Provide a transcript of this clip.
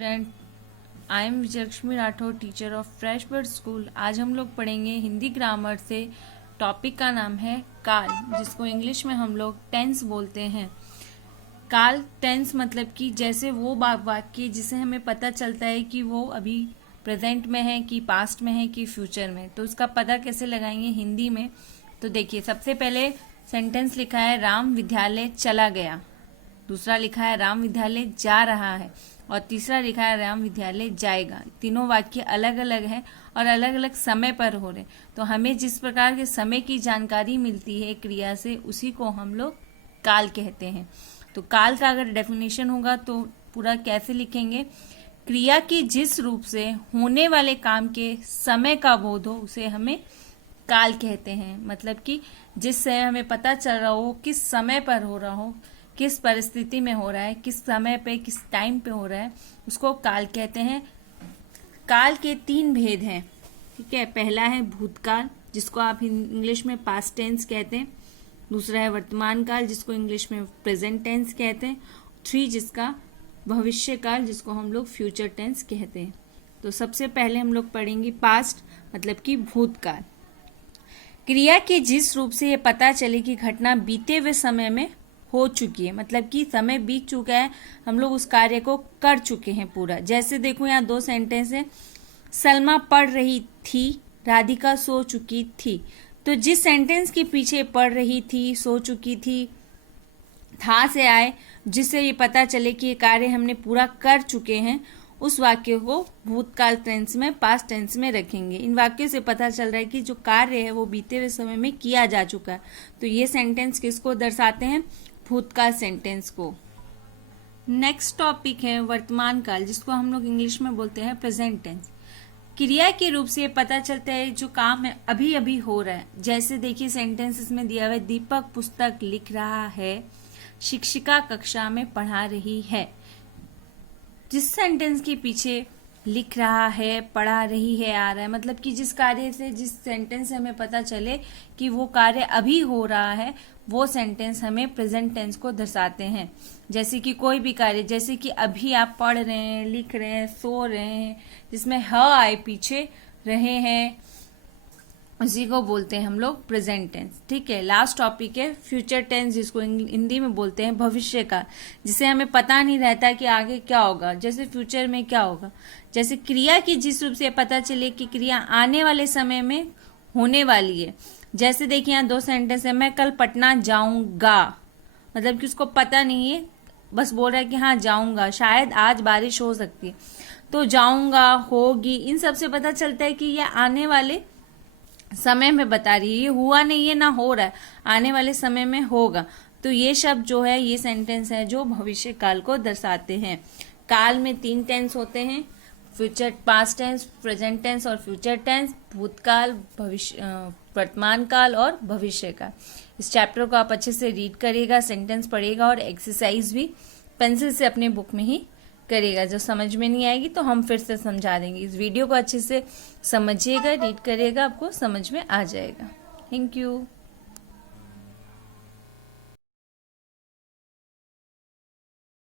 Student, I am Vijayalakshmi Rathore, teacher of fresh bird school. आज हम लोग पढ़ेंगे हिंदी ग्रामर से। टॉपिक का नाम है काल, जिसको इंग्लिश में हम लोग टेंस बोलते हैं। काल टेंस मतलब कि जैसे वो वाक्य जिसे हमें पता चलता है कि वो अभी प्रेजेंट में है कि पास्ट में है कि फ्यूचर में, तो उसका पता कैसे लगाएंगे हिंदी में। तो देखिए, सबसे पहले सेंटेंस लिखा है राम विद्यालय चला गया, दूसरा लिखा है राम विद्यालय जा रहा है और तीसरा लिखा है राम विद्यालय जाएगा। तीनों वाक्य अलग अलग हैं और अलग अलग समय पर हो रहे, तो हमें जिस प्रकार के समय की जानकारी मिलती है क्रिया से, उसी को हम लोग काल कहते हैं। तो काल का अगर डेफिनेशन होगा तो पूरा कैसे लिखेंगे? क्रिया की जिस रूप से होने वाले काम के समय का बोध हो उसे हमें काल कहते हैं। मतलब कि जिससे हमें पता चल रहा हो किस समय पर हो रहा हो, किस परिस्थिति में हो रहा है, किस समय पे किस टाइम पे हो रहा है, उसको काल कहते हैं। काल के तीन भेद हैं, ठीक है। पहला है भूतकाल, जिसको आप इंग्लिश में पास्ट टेंस कहते हैं। दूसरा है वर्तमान काल, जिसको इंग्लिश में प्रेजेंट टेंस कहते हैं। जिसका भविष्य काल, जिसको हम लोग फ्यूचर टेंस कहते हैं। तो सबसे पहले हम लोग पढ़ेंगे पास्ट, मतलब कि भूतकाल। क्रिया के जिस रूप से ये पता चले कि घटना बीते हुए समय में हो चुकी है, मतलब कि समय बीत चुका है, हम लोग उस कार्य को कर चुके हैं पूरा। जैसे देखो, यहाँ दो सेंटेंस है, सलमा पढ़ रही थी, राधिका सो चुकी थी। तो जिस सेंटेंस के पीछे पढ़ रही थी, सो चुकी थी, था से आए, जिससे ये पता चले कि ये कार्य हमने पूरा कर चुके हैं, उस वाक्य को भूतकाल टेंस में, पास्ट टेंस में रखेंगे। इन वाक्यों से पता चल रहा है कि जो कार्य है वो बीते हुए समय में किया जा चुका है। तो ये सेंटेंस किसको दर्शाते हैं? भूतकाल सेंटेंस को। नेक्स्ट टॉपिक है वर्तमान काल, जिसको हम लोग इंग्लिश में बोलते हैं प्रेजेंट टेंस। क्रिया के रूप से पता चलता है जो काम है अभी अभी हो रहा है। जैसे देखिए, सेंटेंस इसमें दिया हुआ है, दीपक पुस्तक लिख रहा है, शिक्षिका कक्षा में पढ़ा रही है। जिस सेंटेंस के पीछे लिख रहा है, पढ़ा रही है आ रहा है, मतलब कि जिस कार्य से, जिस सेंटेंस से हमें पता चले कि वो कार्य अभी हो रहा है, वो सेंटेंस हमें प्रेजेंट टेंस को दर्शाते हैं। जैसे कि कोई भी कार्य, जैसे कि अभी आप पढ़ रहे हैं, लिख रहे हैं, सो रहे हैं, जिसमें ह आए पीछे रहे हैं, उसी को बोलते हैं हम लोग प्रेजेंट टेंस, ठीक है। लास्ट टॉपिक है फ्यूचर टेंस, जिसको हिंदी में बोलते हैं भविष्य का, जिसे हमें पता नहीं रहता कि आगे क्या होगा, जैसे फ्यूचर में क्या होगा। जैसे क्रिया की जिस रूप से पता चले कि क्रिया आने वाले समय में होने वाली है। जैसे देखिए, यहाँ दो सेंटेंस है, मैं कल पटना जाऊंगा, मतलब कि उसको पता नहीं है, बस बोल रहा है कि हाँ जाऊंगा, शायद आज बारिश हो सकती है। तो जाऊंगा, होगी, इन सब से पता चलता है कि यह आने वाले समय में बता रही है, ये हुआ नहीं है ना हो रहा है, आने वाले समय में होगा। तो ये शब्द जो है, ये सेंटेंस है जो भविष्य काल को दर्शाते हैं। काल में तीन टेंस होते हैं, future, past tense, present tense और फ्यूचर टेंस। भूतकाल, भविष्य, वर्तमान काल और भविष्य काल। इस चैप्टर को आप अच्छे से रीड करिएगा, सेंटेंस पढ़िएगा और एक्सरसाइज भी पेंसिल से अपने बुक में ही करेगा। जो समझ में नहीं आएगी तो हम फिर से समझा देंगे। इस वीडियो को अच्छे से समझिएगा, रीड करिएगा, आपको समझ में आ जाएगा। Thank you.